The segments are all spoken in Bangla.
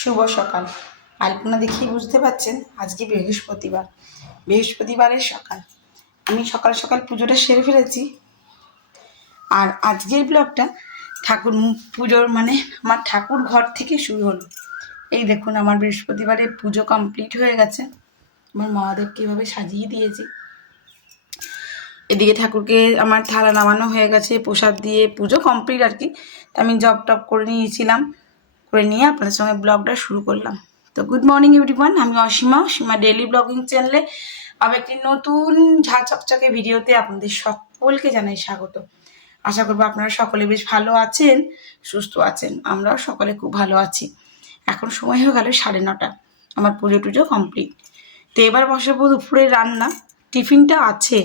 শুভ সকাল। আলপনা দেখেই বুঝতে পারছেন আজকে বৃহস্পতিবারের সকাল। আমি সকাল সকাল পুজোটা সেরে ফেলেছি। আর আজকের ব্লগটা ঠাকুর পুজোর আমার ঠাকুর ঘর থেকে শুরু হলো। এই দেখুন আমার বৃহস্পতিবারে পুজো কমপ্লিট হয়ে গেছে। আমার মহাদেবকে এভাবে সাজিয়ে দিয়েছি। এদিকে ঠাকুরকে আমার থালা নামানো হয়ে গেছে, প্রসাদ দিয়ে পুজো কমপ্লিট আর কি। আমি জব টপ করে নিয়েছিলাম, করে নিয়ে আপনাদের সঙ্গে ব্লগটা শুরু করলাম। তো গুড মর্নিং এভরিওয়ান, আমি অসীমা ডেইলি ব্লগিং চ্যানেলে আবার একটি নতুন ঝাঁ চকচকে ভিডিওতে আপনাদের সকলকে জানাই স্বাগত। আশা করবো আপনারা সকলে বেশ ভালো আছেন, সুস্থ আছেন। আমরাও সকলে খুব ভালো আছি। এখন সময় হয়ে গেল 9:30। আমার পুজো টুজো কমপ্লিট। তো এবার বসাবো দুপুরে রান্না। টিফিনটা আছে,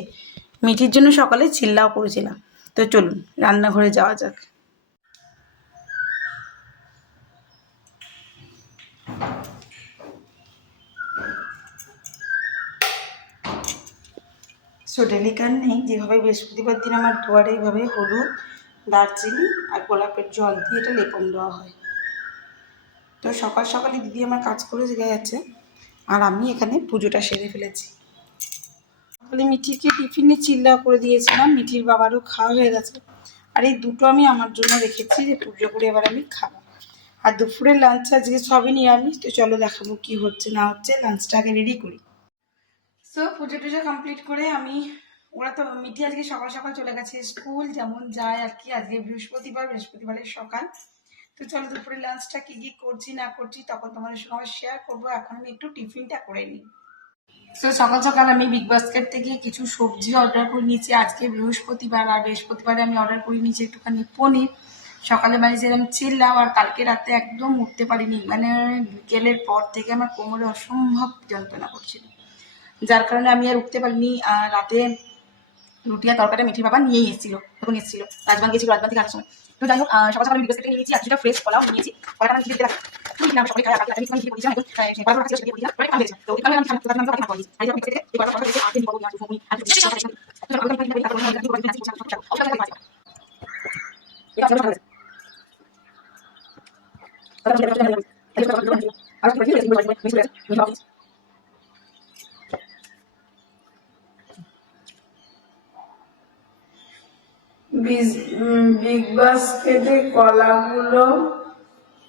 মিঠির জন্য সকালে চিল্লাও করেছিলাম। তো চলুন রান্নাঘরে যাওয়া যাক। সো ডেলিকার নেই, যেভাবে বৃহস্পতিবার দিন আমার দুয়ারে এইভাবে হলুদ, দারচিনি আর গোলাপের জল দিয়ে এটা লেপন দেওয়া হয়। তো সকাল সকালে দিদি আমার কাজ করে গেছে আর আমি এখানে পুজোটা সেরে ফেলেছি। সকালে মিঠিকে টিফিনে চিল্লা করে দিয়েছিলাম, মিঠির বাবারও খাওয়া হয়ে গেছে। আর এই দুটো আমি আমার জন্য রেখেছি যে পুজো করে এবার আমি খাবো। আর দুপুরের লাঞ্চ আজকে সবই নিরামিষ। তো চলো দেখাবো কি হচ্ছে না হচ্ছে, লাঞ্চটা আগে রেডি করি। সো পুজো টুজো কমপ্লিট করে ওরা তো মিঠি আজকে সকাল সকাল চলে গেছে স্কুল, যেমন যায় আর কি। আজকে বৃহস্পতিবারের সকাল। তো চলো দুপুরে লাঞ্চটা কি কি করছি না করছি তখন তোমাদের সঙ্গে শেয়ার করবো। এখন আমি একটু টিফিনটা করে নিই। তো সকাল সকাল আমি বিগ বাস্কেট থেকে কিছু সবজি অর্ডার করে নিয়েছি। আজকে বৃহস্পতিবার, আর বৃহস্পতিবারে আমি অর্ডার করে নিয়েছি একটুখানি পনির। সকালে বানিয়েছিলাম চিল্লাও, আর কালকে রাতে একদম উঠতে পারিনি, বিকেলের পর থেকে আমার কোমরে অসম্ভব যন্ত্রণা করছিল, যার কারণে আমি আর উঠতে পারিনি। আর রাতে রুটি আর তরকারিটা মিঠির বাবা নিয়েই এসেছিল, তখন এসেছিল রাজবান গেছিল, রাজবান থেকে আসার সময়। তো যাই হোক, সকাল সকাল আমি বিস্কুট নিয়ে নিয়েছি আর কিছুটা ফ্রেশ কলাও নিয়েছি। কলাটা আমি দিতে আমি সবাই খাই, আমি কিছু বলেছিলাম তো আমি বিগ বাস্কেটে কলাগুলো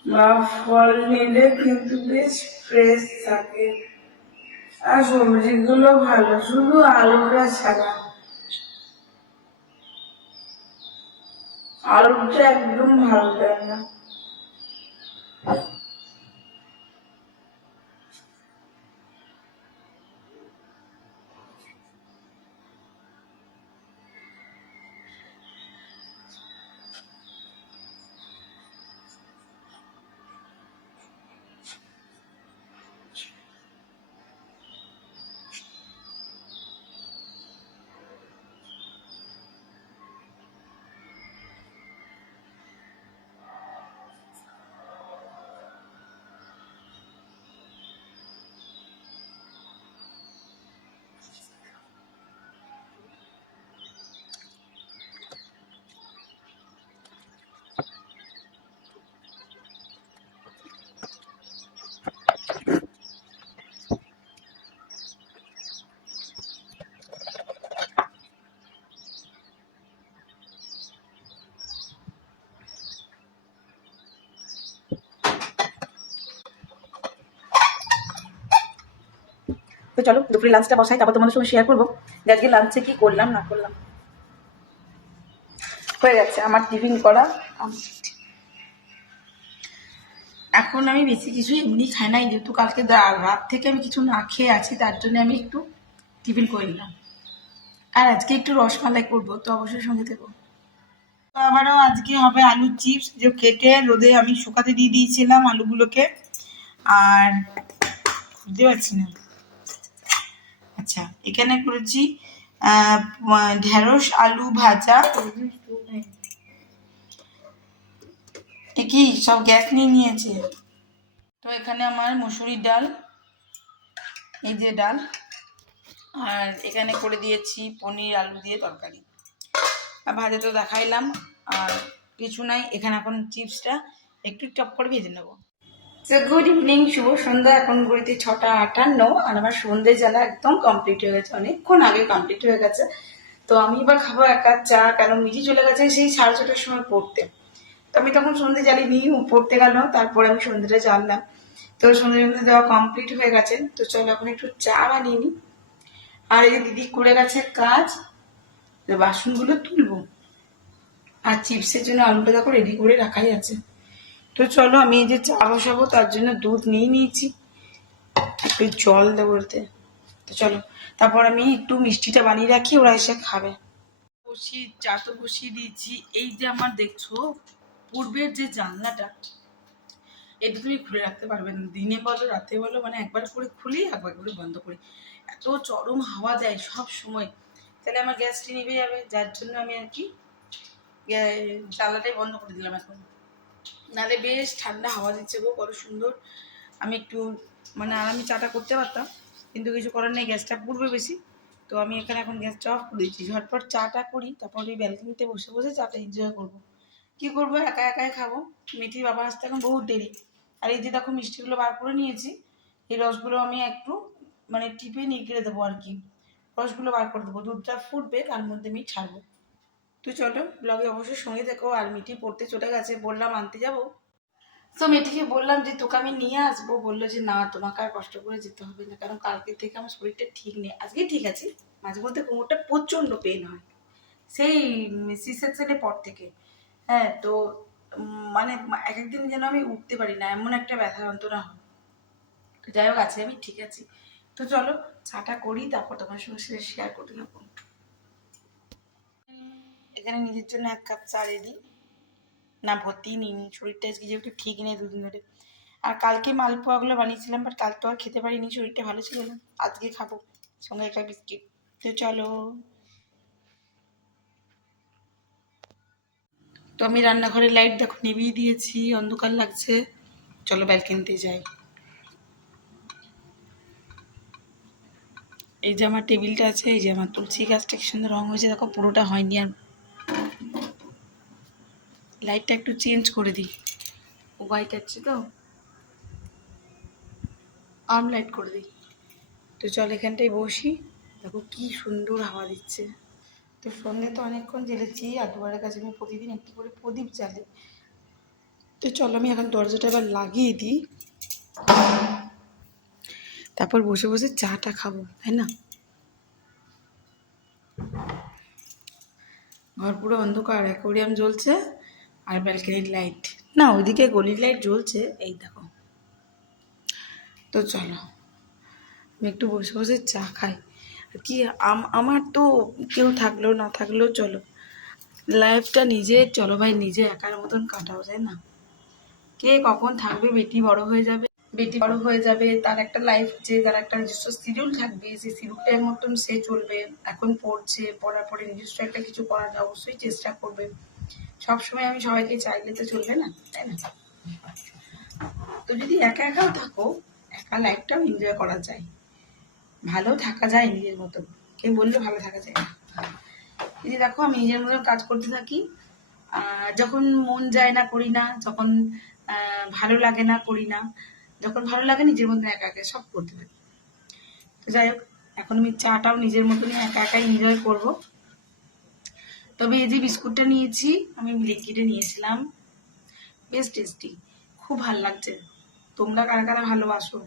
বা ফল নিলে কিন্তু বেশ ফ্রেশ থাকে, আর সবজিগুলো ভালো, শুধু আলুটা ছাড়া। আলুটা একদম ভালো দেয় না। তো চলো দুপুরে লাঞ্চটা বসাই, তারপর তোমাদের সঙ্গে শেয়ার করবো যে আজকে লাঞ্চে কি করলাম না করলাম। হয়ে যাচ্ছে আমার টিফিন করা। এখন আমি বেশি কিছু এমনি খাই নাই, যেহেতু কালকে রাত থেকে আমি কিছু না খেয়ে আছি, তার জন্য আমি একটু টিফিন করে নিলাম। আর আজকে একটু রসমালাই করবো, তো অবশ্যই সঙ্গে দেবো। তো আবারও আজকে হবে আলুর চিপস, যে কেটে রোদে আমি শুকাতে দিয়ে দিয়েছিলাম আলুগুলোকে। আর বুঝতে পারছি না, আচ্ছা এখানে করেছি ঢেঁড়স আলু ভাজা। কি সব গ্যাস নিয়ে নিয়েছে। তো এখানে আমার মুসুরির ডাল, এই যে ডাল, আর এখানে করে দিয়েছি পনির আলু দিয়ে তরকারি। আর ভাজা তো দেখাইলাম, আর কিছু নাই। এখানে এখন চিপসটা একটু টপ করে ভেজে নেবো। গুড ইভিনিং, শুভ সন্ধ্যা। এখন ঘড়িতে 6টা 58 আর আমার সন্ধ্যে জ্বালা একদম কমপ্লিট হয়ে গেছে, অনেকক্ষণ আগে কমপ্লিট হয়ে গেছে। তো আমি এবার খাবো এক কাপ চা, কেন মিঠি চলে গেছে সেই 6:30টার সময় পড়তে। তো আমি তখন সন্ধ্যে জ্বালিনি, ও পড়তে গেল, তারপরে আমি সন্ধ্যেটা জ্বাললাম। তো সন্ধ্যে মধ্যে দেওয়া কমপ্লিট হয়ে গেছে। তো চলো এখন একটু চা বানিয়ে নি। আর এই যে দিদি করে গেছে কাজ, বাসনগুলো তুলবো। আর চিপসের জন্য আলুটা দেখো রেডি করে রাখাই আছে। তো চলো আমি এই যে চা বসাবো তার জন্য দুধ নিয়ে নিয়েছি, একটু জল দেবো ওতে। তো চলো, তারপর আমি একটু মিষ্টিটা বানিয়ে রাখি, ওরা এসে খাবে। চা তো বসিয়ে দিয়েছি। এই যে আমার দেখছো পূর্বের যে জানলাটা, এটা তুমি খুলে রাখতে পারবে না, দিনে বলো রাতে বলো, মানে একবার করে খুলি একবার করে বন্ধ করি। এত চরম হাওয়া দেয় সব সময়, তাহলে আমার গ্যাসটি নিভে যাবে। যার জন্য আমি আর কি জানলাটাই বন্ধ করে দিলাম এখন। নাহলে বেশ ঠান্ডা হাওয়া দিচ্ছে গো, কত সুন্দর। আমি একটু মানে আরামে চাটা করতে পারতাম, কিন্তু কিছু করার নেই, গ্যাসটা পুড়বে বেশি। তো আমি এখানে এখন গ্যাসটা অফ করে দিচ্ছি, ঝটপট চাটা করি, তারপর ওই ব্যালকনিতে বসে বসে চাটা এনজয় করবো। কি করবো, একা একাই খাবো। মিঠির বাবা আসতে এখন বহুত দেরি। আর এই যে দেখো মিষ্টিগুলো বার করে নিয়েছি, এই রসগুলো আমি একটু মানে টিপে নিগড়ে দেবো আর কি। রসগুলো বার করে দেবো, দুধটা ফুটবে তার মধ্যে আমি ছাড়বো। তো চলো ব্লগে অবশ্যই সঙ্গে দেখো। আর মিঠি পড়তে চলে গেছে, বললাম আনতে যাবো। তো মেয়েটিকে বললাম যে তোকে আমি নিয়ে আসবো, বললো যে না তোমাকে আর কষ্ট করে যেতে হবে না, কারণ কালকে থেকে আমার শরীরটা ঠিক নেই। আজকে ঠিক আছে, মাঝে মধ্যে কোমরটা প্রচণ্ড পেন হয়, সেই সি সেকশনের পর থেকে। হ্যাঁ, তো মানে এক একদিন যেন আমি উঠতে পারি না, এমন একটা ব্যথা যন্ত্রণা হয়। তো যাই হোক, আছে আমি ঠিক আছি। তো চলো চাটা করি, তারপর তোমার সঙ্গে শেয়ার করতে থাকবো। এখানে নিজের জন্য 1 কাপ চা রেডি। না ভর্তি নিইনি, শরীরটা আজকে যেহেতু ঠিক নেই দুদিন ধরে। আর কালকে মালপোয়াগুলো বানিয়েছিলাম, বাট কাল তো আর খেতে পারিনি, শরীরটা ভালো ছিল না। আজকে খাবো, সঙ্গে একটা বিস্কিট। তো চলো। তো আমি রান্নাঘরের লাইট দেখো নিভিয়ে দিয়েছি, অন্ধকার লাগছে। চলো ব্যালকনিতে যাই। এই যে আমার টেবিলটা আছে, এই যে আমার তুলসী গাছটা কি সুন্দর রং হয়েছে দেখো, পুরোটা হয়নি। আর লাইটটা একটু চেঞ্জ করে দিই, ও বাইক আছে তো, আর্ম লাইট করে দিই। তো চল এখানটায় বসি, দেখো কি সুন্দর হাওয়া দিচ্ছে। তো সন্ধ্যে তো অনেকক্ষণ জ্বেলেছি, আর দুয়ারের কাছে আমি প্রতিদিন একটি করে প্রদীপ জ্বালি। তো চলো আমি এখন দরজাটা এবার লাগিয়ে দিই, তারপর বসে বসে চাটা খাবো, তাই না? ঘর পুরো অন্ধকার, অ্যাকোরিয়াম জ্বলছে আর ব্যালকনির লাইট, না ওইদিকে গলির লাইট জ্বলছে, এই দেখো। তো চলো আমি একটু বসে বসে চা খাই। আর কি আমার তো কেউ থাকলেও না থাকলেও চলো, লাইফটা নিজের, চলো ভাই নিজে একার মতন কাটাও, যায় না? কে কখন থাকবে, বেটি বড় হয়ে যাবে, বেটি বড় হয়ে যাবে, তার একটা লাইফ আছে, তার একটা নিজস্ব শিডিউল থাকবে, সেই শিডিউলটার মতন সে চলবে। এখন পড়ছে, পড়ার পরে নিজস্ব একটা কিছু করার অবশ্যই চেষ্টা করবে। সবসময় আমি সবাইকে চাইলে তো চলবে না, তাই না? তো যদি একা একাও থাকো, একা লাইফটাও এনজয় করা যায়, ভালো থাকা যায় নিজের মতো। কেউ বললে ভালো থাকা যায় না। এই যে দেখো আমি নিজের মতন কাজ করতে থাকি, যখন মন যায় না করি না, যখন ভালো লাগে না করি না, যখন ভালো লাগে নিজের মধ্যে একা একা সব করতে থাকি। তো যাই হোক, এখন আমি চাটাও নিজের মতনই একা একা এনজয় করবো। তবে এই যে বিস্কুটটা নিয়েছি, আমি লিকুইডে নিয়েছিলাম, বেশ টেস্টি, খুব ভালো লাগছে। তোমরা কারা কারা ভালোবাসো?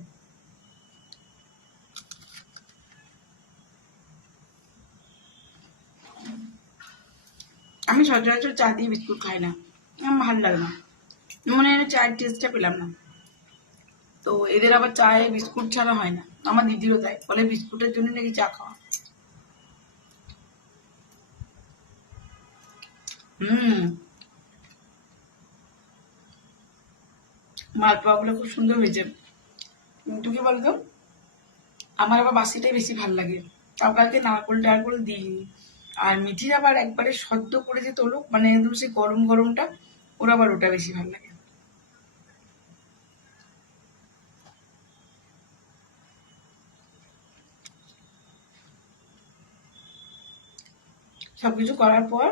আমি সচরাচর চা দিয়ে বিস্কুট খাই না, আমার ভালো লাগে না, মনে হয় চায়ের টেস্টটা পেলাম না। তো এদের আবার চায়ে বিস্কুট ছাড়া হয় না, আমার দিদিরও তাই বলে, বিস্কুটের জন্য নাকি চা খাওয়া। হুম, মালপোয়াগুলো খুব সুন্দর হয়েছে, কিন্তু কি বলতো, আমার আবার বাসিটাই বেশি ভালো লাগে, তাও কালকে নারকোল টারকোল দিইনি। আর মিঠির আবার একবারে সদ্য করে যে তোলো, মানে একদম সে গরম গরমটা, ওর আবার ওটা বেশি ভালো লাগে। সবকিছু করার পর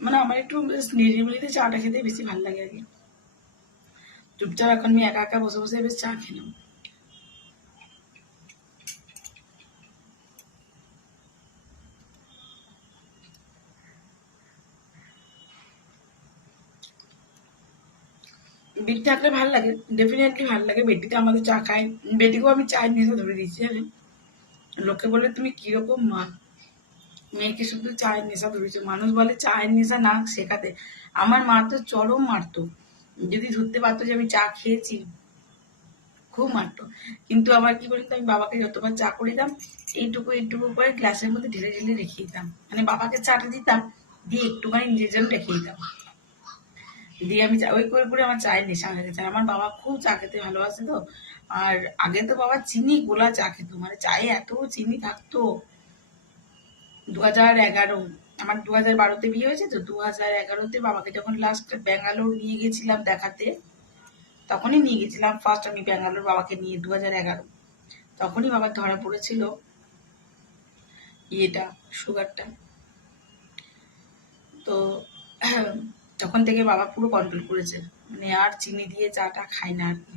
মানে আমার একটু নিরিবিলিতে চাটা খেতে বেশি ভালো লাগে আর কি। চুপচাপ এখন আমি একা একা বসে বসে বেশ চা খেয়ে নেব। বেটি থাকলে ভালো লাগে, ডেফিনেটলি ভালো লাগে। বেটিতে আমাদের চা খায়, বেটিকেও আমি চায়ের নেশা ধরে দিচ্ছি জানেন। লোকে বলে তুমি কিরকম মা, মেয়েকে শুধু চায়ের নেশা ধরেছে। মানুষ বলে চায়ের নেশা না শেখাতে। আমার মা তো চরম মারতো, যদি ধরতে পারতো যে আমি চা খেয়েছি খুব মারতো। কিন্তু আবার কি বলতো, আমি বাবাকে যতবার চা করে দিতাম এইটুকু এইটুকু করে গ্লাসের মধ্যে ঢেলে ঢেলে রেখে দিতাম। মানে বাবাকে চাটা দিতাম, দিয়ে একটুখানি নিজের জন্য রেখে দিতাম, দিয়ে আমি ওই করে করে আমার চায়ের নেশা হয়ে গেছে। আমার বাবা খুব চা খেতে ভালোবাসে তো। আর আগে তো বাবা চিনি গোলা চা খেত, মানে চায়ে এত চিনি থাকতো। 2011, আমার 2012-তে বিয়ে হয়েছে তো 2011-তে বাবাকে যখন লাস্ট ব্যাঙ্গালোর নিয়ে গেছিলাম দেখাতে, তখনই নিয়ে গেছিলাম ফার্স্ট আমি ব্যাঙ্গালোর বাবাকে নিয়ে 2011। তখনই বাবার ধরা পড়েছিল ইয়েটা, সুগারটা। তো তখন থেকে বাবা পুরো কন্ট্রোল করেছে, মানে আর চিনি দিয়ে চাটা খায় না আর কি।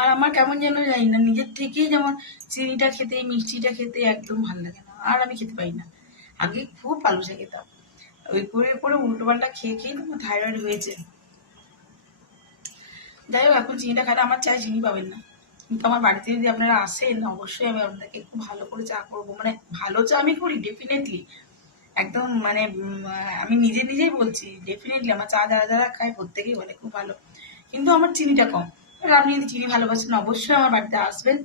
আর আমার কেমন যেন জানি না, নিজের থেকেই যেমন চিনিটা খেতে মিষ্টিটা খেতে একদম ভালো লাগে না, আর আমি খেতে পারি না। আগে খুব ভালোবাসে খেতাম, ওই করে করে উল্টো পাল্টা খেয়ে খেয়ে আমার থাইরয়েড হয়েছে। যাই হোক, এখন চিনিটা খাতে আমার চায় চিনি পাবেন না। কিন্তু আমার বাড়িতে যদি আপনারা আসেন অবশ্যই আমি আপনাকে একটু ভালো করে চা করবো, মানে ভালো চা আমি করি ডেফিনেটলি, একদম মানে আমি নিজে নিজেই বলছি ডেফিনেটলি আমার চা যারা যারা খায় প্রত্যেকেই বলে খুব ভালো। কিন্তু আমার চিনিটা কম। এবার আপনি যদি চিনি ভালোবাসেন অবশ্যই আমার বাড়িতে আসবেন।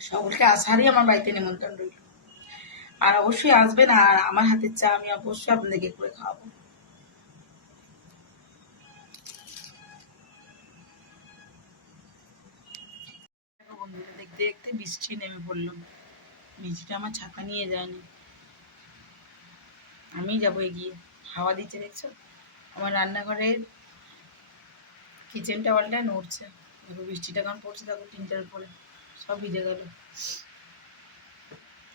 সকলকে আসারই আমার বাড়িতে নিমন্ত্রণ রইল। আর অবশ্যই আসবেন, আর আমার হাতের চা আমি অবশ্যই আপনাদেরকে করে খাওয়াবো। বন্ধুরা, দেখতে দেখতে বৃষ্টি নেমে পড়লো। বৃষ্টিটা আমার ছাতা নিয়ে যায়নি, আমি যাবো এগিয়ে। হাওয়া দিচ্ছে দেখছো, আমার রান্নাঘরের কিচেন টাওয়ালটা নড়ছে। দেখো বৃষ্টিটা কেমন পড়ছে, দেখো টিনটার উপরে সব ভিজে গেল।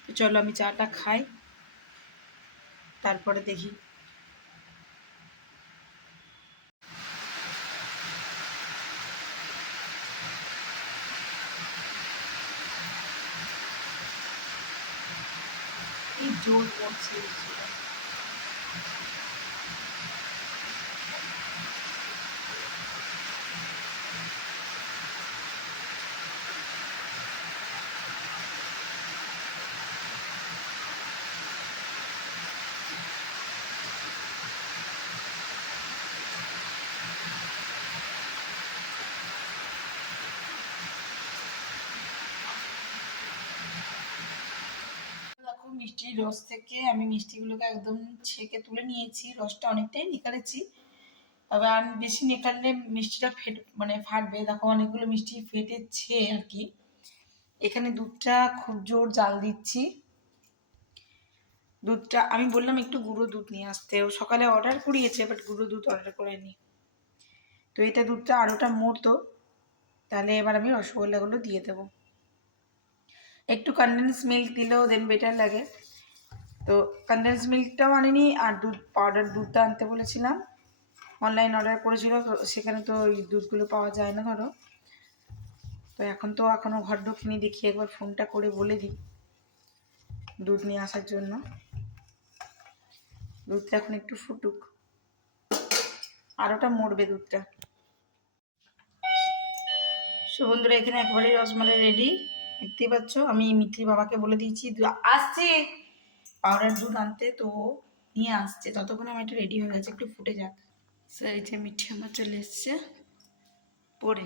তো চলো আমি চাটা খাই, তারপরে দেখি। কি জোর পড়ছে বৃষ্টিটা। দেখো মিষ্টির রস থেকে আমি মিষ্টিগুলোকে একদম ছেঁকে তুলে নিয়েছি, রসটা অনেকটাই নিকালেছি। তবে আর বেশি নিকাললে মিষ্টিটা মানে ফাটবে। দেখো অনেকগুলো মিষ্টি ফেটেছে আর কি। এখানে দুধটা খুব জোর জাল দিচ্ছি। দুধটা আমি বললাম একটু গুঁড়ো দুধ নিয়ে আসতে, ও সকালে অর্ডার করিয়েছে বাট গুঁড়ো দুধ অর্ডার করেনি। তো এটা দুধটা আরোটা মরতো, তাহলে এবার আমি রসগোল্লাগুলো দিয়ে দেবো। একটু কনডেন্স মিল্ক দিলেও দেন বেটার লাগে। তো কনডেন্স মিল্কটাও আনিনি, আর দুধ পাউডার দুধটা আনতে বলেছিলাম, অনলাইন অর্ডার করেছিল, তো সেখানে তো ওই দুধগুলো পাওয়া যায় না ধরো। তো এখন তো এখনও ঘর ঢুকিনি, দেখি একবার ফোনটা করে বলে দিই দুধ নিয়ে আসার জন্য। দুধটা এখন একটু ফুটুক, আরোটা মরবে দুধটা। সো বন্ধুরা, এখানে একবারেই রসমালাই রেডি, দেখতেই পাচ্ছ। আমি মিঠির বাবাকে বলে দিয়েছি আসছে পাউডার দুধ আনতে, তো নিয়ে আসছে। ততক্ষণ আমার একটু রেডি হয়ে গেছে, একটু ফুটে যাক। স্যার এই যে মিঠি আমার চলে এসছে পরে।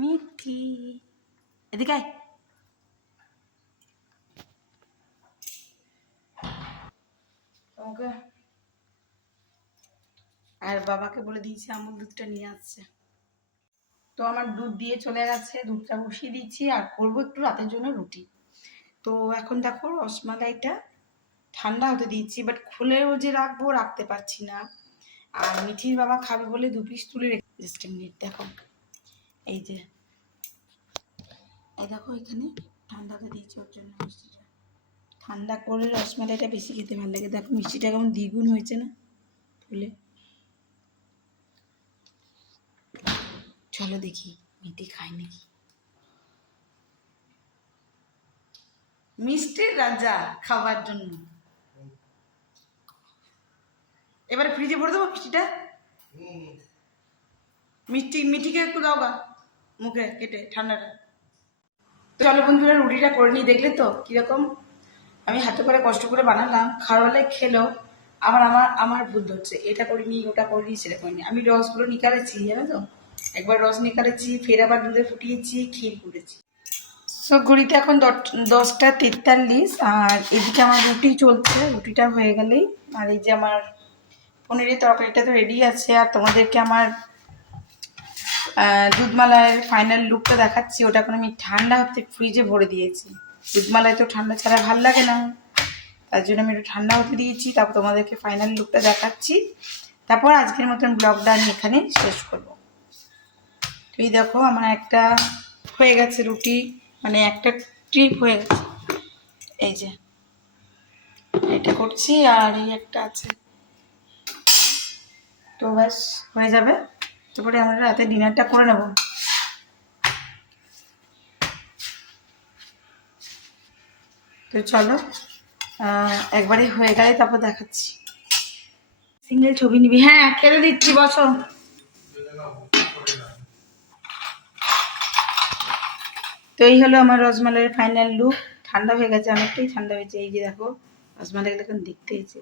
মিঠি এদিকে আয়। তোমাকে আর বাবাকে বলে দিয়েছি আমুল দুধটা নিয়ে আসছে। তো আমার দুধ দিয়ে চলে গেছে, দুধটা বসিয়ে দিচ্ছি, আর করবো একটু রাতের জন্য রুটি। তো এখন দেখো রসমালাইটা ঠান্ডা হতে দিচ্ছি, বাট খুলেও যে রাখবো রাখতে পারছি না। আর মিঠির বাবা খাবে বলে 2 পিস তুলে রেখে, জাস্ট মিনিট দেখো, এই যে এই দেখো এখানে ঠান্ডা হতে দিয়েছি ওর জন্য মিষ্টিটা। ঠান্ডা করে রসমালাইটা বেশি খেতে ভালো লাগে। দেখো মিষ্টিটা কেমন দ্বিগুণ হয়েছে না ফুলে। চলো দেখি মিটি খায় নাকি। মিষ্টির রাজা খাওয়ার জন্য। এবারে ফ্রিজে ভরে দেবো মিষ্টিটা। মিঠিকে একটু দাও গা মুখে কেটে ঠান্ডাটা। তো চলো বন্ধুরা রুটিটা করে নিই। দেখলে তো কিরকম আমি হাতে করে কষ্ট করে বানালাম, খাওয়ালে খেলো। আমার আমার আমার ভুল ধরছে, এটা করিনি ওটা করিনি সেটা করিনি। আমি রসগুলো নিকালেছি জানো তো, একবার রস নিকালেছি, ফের আবার দুধে ফুটিয়েছি, ক্ষীর করেছি। সো ঘড়িতে এখন 10টা 43 আর এদিকে আমার রুটি চলছে। রুটিটা হয়ে গেলেই আর এই যে আমার পনিরের তরকারিটা তো রেডি আছে। আর তোমাদেরকে আমার দুধমালাইয়ের ফাইনাল লুকটা দেখাচ্ছি। ওটা এখন আমি ঠান্ডা হতে ফ্রিজে ভরে দিয়েছি। দুধমালাই তো ঠান্ডা ছাড়া ভাল লাগে না, তার জন্য আমি একটু ঠান্ডা হতে দিয়েছি। তারপর তোমাদেরকে ফাইনাল লুকটা দেখাচ্ছি। তারপর আজকের মতন ব্লগটা আমি এখানে শেষ করব। তো এই দেখো আমার একটা হয়ে গেছে রুটি, মানে একটা ট্রিপ হয়ে গেছে। এই যে এটা করছি আর এই একটা আছে, তো ব্যাস হয়ে যাবে। তারপরে আমরা রাতে ডিনারটা করে নেব। তো চলো একবারে হয়ে গেলে তারপর দেখাচ্ছি। সিঙ্গেল ছবি নিবি? হ্যাঁ খেতে দিচ্ছি, বসো। তো এই হলো আমার রসমালাইয়ের ফাইনাল লুক। ঠান্ডা হয়ে গেছে, অনেকটাই ঠান্ডা হয়েছে। এই যে দেখো রসমালাইগুলো এখন দেখতে হয়েছে।